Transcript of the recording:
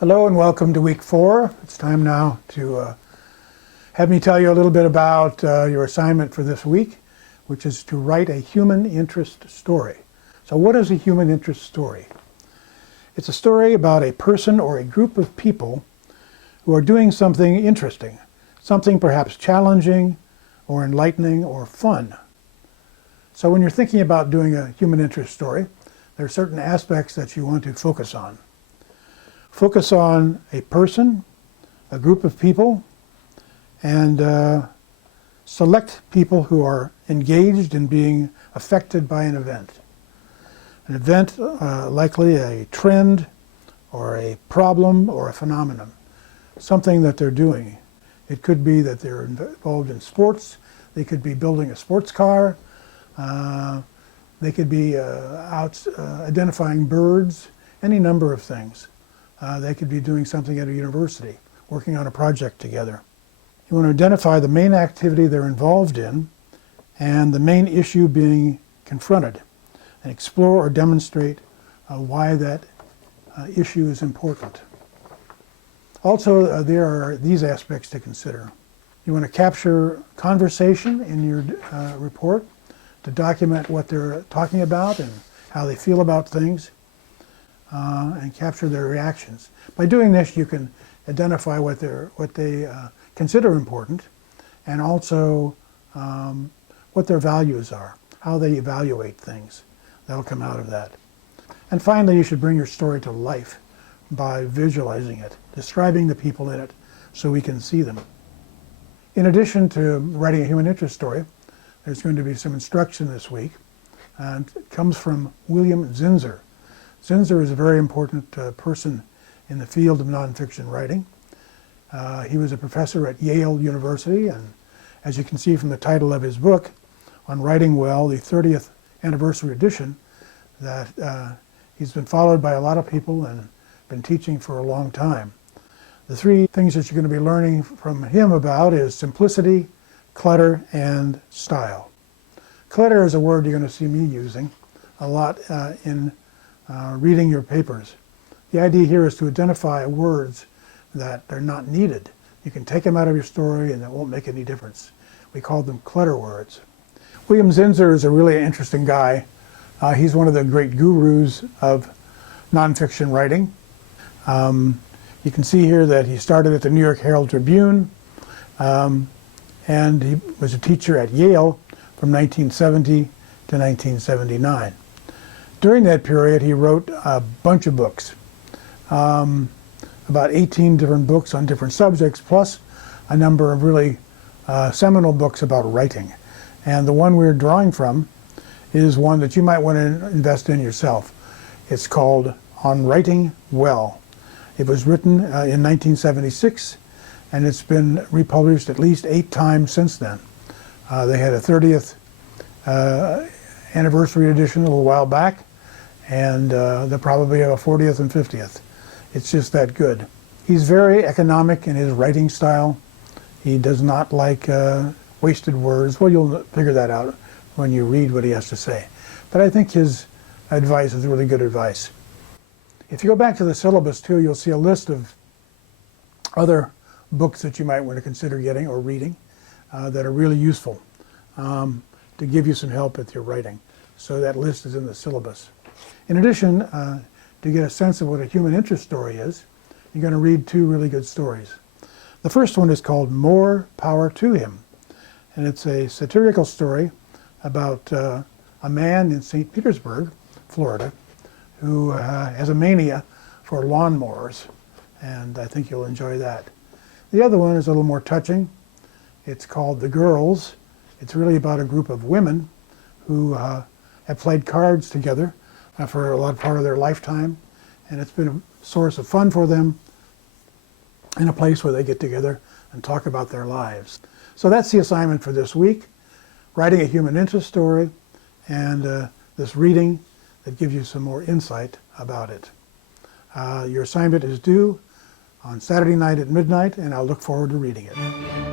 Hello and welcome to week 4. It's time now to have me tell you a little bit about your assignment for this week, which is to write a human interest story. So what is a human interest story? It's a story about a person or a group of people who are doing something interesting, something perhaps challenging or enlightening or fun. So when you're thinking about doing a human interest story, there are certain aspects that you want to focus on. Focus on a person, a group of people, and select people who are engaged in being affected by an event. An event, likely a trend or a problem or a phenomenon, something that they're doing. It could be that they're involved in sports. They could be building a sports car. They could be out identifying birds, any number of things. They could be doing something at a university, working on a project together. You want to identify the main activity they're involved in and the main issue being confronted, and explore or demonstrate why that issue is important. Also, there are these aspects to consider. You want to capture conversation in your report to document what they're talking about and how they feel about things. And capture their reactions. By doing this, you can identify what they consider important, and also what their values are, how they evaluate things. That'll come out of that. And finally, you should bring your story to life by visualizing it, describing the people in it so we can see them. In addition to writing a human interest story, there's going to be some instruction this week, and it comes from William Zinser. Zinser is a very important person in the field of nonfiction writing. He was a professor at Yale University, and as you can see from the title of his book, On Writing Well, the 30th anniversary edition, that he's been followed by a lot of people and been teaching for a long time. The 3 things that you're going to be learning from him about is simplicity, clutter, and style. Clutter is a word you're going to see me using a lot in reading your papers. The idea here is to identify words that are not needed. You can take them out of your story and it won't make any difference. We call them clutter words. William Zinser is a really interesting guy. He's one of the great gurus of nonfiction writing. You can see here that he started at the New York Herald Tribune, and he was a teacher at Yale from 1970 to 1979. During that period, he wrote a bunch of books, about 18 different books on different subjects, plus a number of really seminal books about writing. And the one we're drawing from is one that you might want to invest in yourself. It's called On Writing Well. It was written in 1976, and it's been republished at least 8 times since then. They had a 30th anniversary edition a little while back, and they'll probably have a 40th and 50th. It's just that good. He's very economic in his writing style. He does not like wasted words. Well, you'll figure that out when you read what he has to say. But I think his advice is really good advice. If you go back to the syllabus too, you'll see a list of other books that you might want to consider getting or reading that are really useful to give you some help with your writing. So that list is in the syllabus. In addition, to get a sense of what a human interest story is, you're going to read 2 really good stories. The first one is called More Power to Him, and it's a satirical story about a man in St. Petersburg, Florida, who has a mania for lawnmowers, and I think you'll enjoy that. The other one is a little more touching. It's called The Girls. It's really about a group of women who have played cards together for a lot part of their lifetime, and it's been a source of fun for them in a place where they get together and talk about their lives. So that's the assignment for this week, writing a human interest story and this reading that gives you some more insight about it. Your assignment is due on Saturday night at midnight, and I'll look forward to reading it.